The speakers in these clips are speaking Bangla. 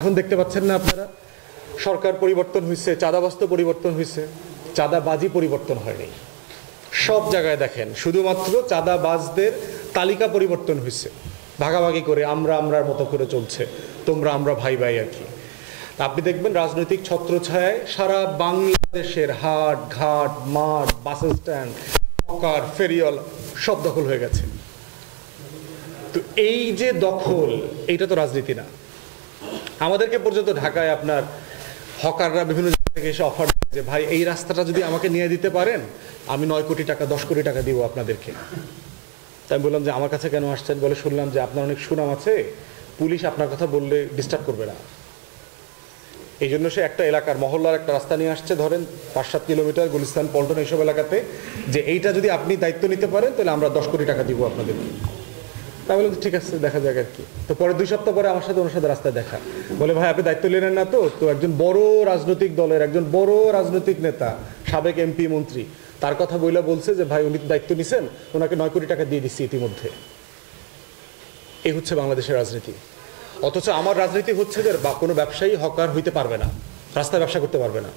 এখন দেখতে পাচ্ছেন না আপনারা, সরকার পরিবর্তন হয়েছে, চাঁদাবাজ পরিবর্তন হয়েছে, চাঁদাবাজি পরিবর্তন হয়নি। সব জায়গায় দেখেন শুধুমাত্র চাঁদাবাজদের তালিকা পরিবর্তন হয়েছে, ভাগাভাগি করে আমরার মতো করে চলছে, তোমরা আমরা ভাই ভাই আর কি। আপনি দেখবেন রাজনৈতিক ছত্রছায়ায় সারা বাংলাদেশের হাট ঘাট মাঠ বাস স্ট্যান্ড হকার ফেরিওয়ালা সব দখল হয়ে গেছে। তো এই যে দখল, এইটা তো রাজনীতি না। আমাদেরকে পর্যন্ত ঢাকায় আপনার হকাররা বিভিন্ন জায়গা থেকে এসে অফার দেয় যে ভাই এই রাস্তাটা যদি আমাকে নিয়ে দিতে পারেন আমি 9 কোটি টাকা 10 কোটি টাকা দিব আপনাদেরকে। তাই আমি বললাম যে আমার কাছে কেন আসছেন, বলে শুনলাম যে আপনার অনেক সুনাম আছে, পুলিশ আপনার কথা বললে ডিস্টার্ব করবে না। এই জন্য সে একটা এলাকার মহল্লার একটা রাস্তা নিয়ে আসছে, ধরেন 5-7 কিলোমিটার গুলিস্তান পল্টন এইসব এলাকাতে, যে এইটা যদি আপনি দায়িত্ব নিতে পারেন তাহলে আমরা 10 কোটি টাকা দিব আপনাদেরকে। তাই বললাম ঠিক আছে, দেখা যাক আর কি। তো পরে 2 সপ্তাহ পরে আমার সাথে ওনার সাথে রাস্তায় দেখা, বলে ভাই আপনি দায়িত্ব নেন না তো একজন বড় রাজনৈতিক দলের একজন বড় রাজনৈতিক নেতা, সাবেক এমপি মন্ত্রী, তার কথা বলছে যে ভাই উনি দায়িত্ব নিছেন, ওনাকে 9 কোটি টাকা দিয়ে দিচ্ছি ইতিমধ্যে। এই হচ্ছে বাংলাদেশের রাজনীতি। অথচ আমার রাজনীতি হচ্ছে যে বা কোনো ব্যবসায়ী হকার হইতে পারবে না, রাস্তায় ব্যবসা করতে পারবে না।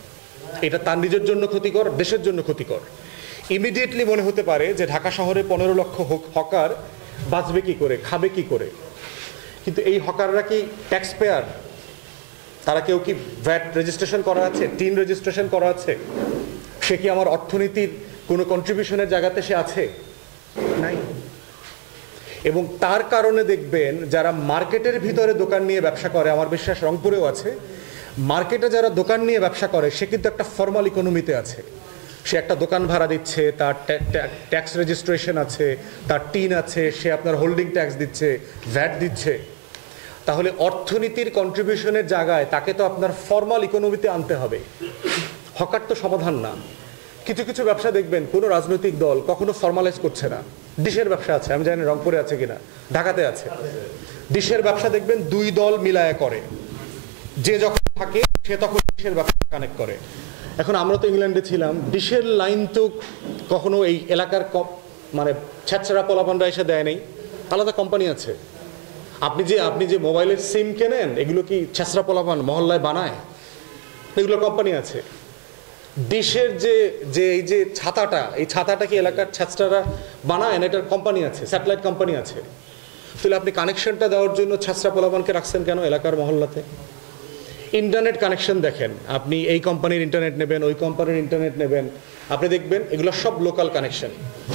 এটা তার নিজের জন্য ক্ষতিকর, দেশের জন্য ক্ষতিকর। ইমিডিয়েটলি মনে হতে পারে যে ঢাকা শহরে 15 লক্ষ হকার বাঁচবে কি করে, খাবে কি করে। কিন্তু এই হকাররা কি ট্যাক্স পেয়ার? তারা কেউ কি ভ্যাট রেজিস্ট্রেশন করা আছে, টিন রেজিস্ট্রেশন করা আছে? সে কি আমার অর্থনীতির কোনো কন্ট্রিবিউশনের জায়গাতে সে আছে? নাই। এবং তার কারণে দেখবেন যারা মার্কেটের ভিতরে দোকান নিয়ে ব্যবসা করে, আমার বিশ্বাস রংপুরেও আছে, মার্কেটে যারা দোকান নিয়ে ব্যবসা করে সে কিন্তু একটা ফর্মাল ইকোনমিতে আছে। সে একটা দোকান ভাড়া দিচ্ছে, তার ট্যাক্স রেজিস্ট্রেশন আছে, তার টিন আছে, সে আপনার হোল্ডিং ট্যাক্স দিচ্ছে, ভ্যাট দিচ্ছে। তাহলে অর্থনীতির কন্ট্রিবিউশনের জায়গায় তাকে তো আপনার ফর্মাল ইকোনমিতে আনতে হবে। হকার তো সমাধান না। কিছু কিছু ব্যবসা দেখবেন কোনো রাজনৈতিক দল কখনো ফর্মালাইজ করছে না। ডিশের ব্যবসা আছে, আমি জানি রংপুরে আছে কিনা, ঢাকাতে আছে। ডিশের ব্যবসা দেখবেন 2 দল মিলায় করে, যে যখন থাকে সে তখন ডিশের ব্যবসা কানেক্ট করে। এখন আমরা তো ইংল্যান্ডে ছিলাম, ডিশের লাইন তো কখনো এই এলাকার মানে ছ্যাঁচড়া পোলাপানরা এসে দেয় নেই, আলাদা কোম্পানি আছে। আপনি যে মোবাইলের সিম কেনেন, এগুলো কি ছ্যাঁচড়া পোলাপান মহল্লায় বানায়? এগুলো কোম্পানি আছে। ডিশের যে এই যে ছাতাটা, এই ছাতাটা কি এলাকার ছ্যাঁচড়ারা বানায় না? এটার কোম্পানি আছে, স্যাটেলাইট কোম্পানি আছে। তাহলে আপনি কানেকশনটা দেওয়ার জন্য ছ্যাঁচড়া পোলাপানকে রাখছেন কেন এলাকার মহল্লাতে? ইন্টারনেট কানেকশন দেখেন, আপনি এই কোম্পানির ইন্টারনেট নেবেন, ওই কোম্পানির ইন্টারনেট নেবেন, আপনি দেখবেন এগুলো সব লোকাল কানেকশন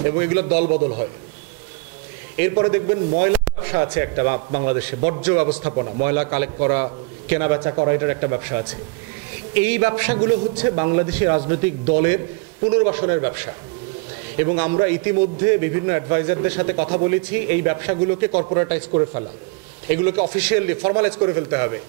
এবং এগুলো দল বদল হয়। এরপরে দেখবেন ময়লা ব্যবসা আছে একটা বাংলাদেশে, বর্জ্য ব্যবস্থাপনা, ময়লা কালেক্ট করা, কেনা বেচা করা, এটার একটা ব্যবসা আছে। এই ব্যবসাগুলো হচ্ছে বাংলাদেশি রাজনৈতিক দলের পুনর্বাসনের ব্যবসা। এবং আমরা ইতিমধ্যে বিভিন্ন অ্যাডভাইজারদের সাথে কথা বলেছি, এই ব্যবসাগুলোকে কর্পোরেটাইজ করে ফেলা, এগুলোকে অফিসিয়ালি ফর্মালাইজ করে ফেলতে হবে।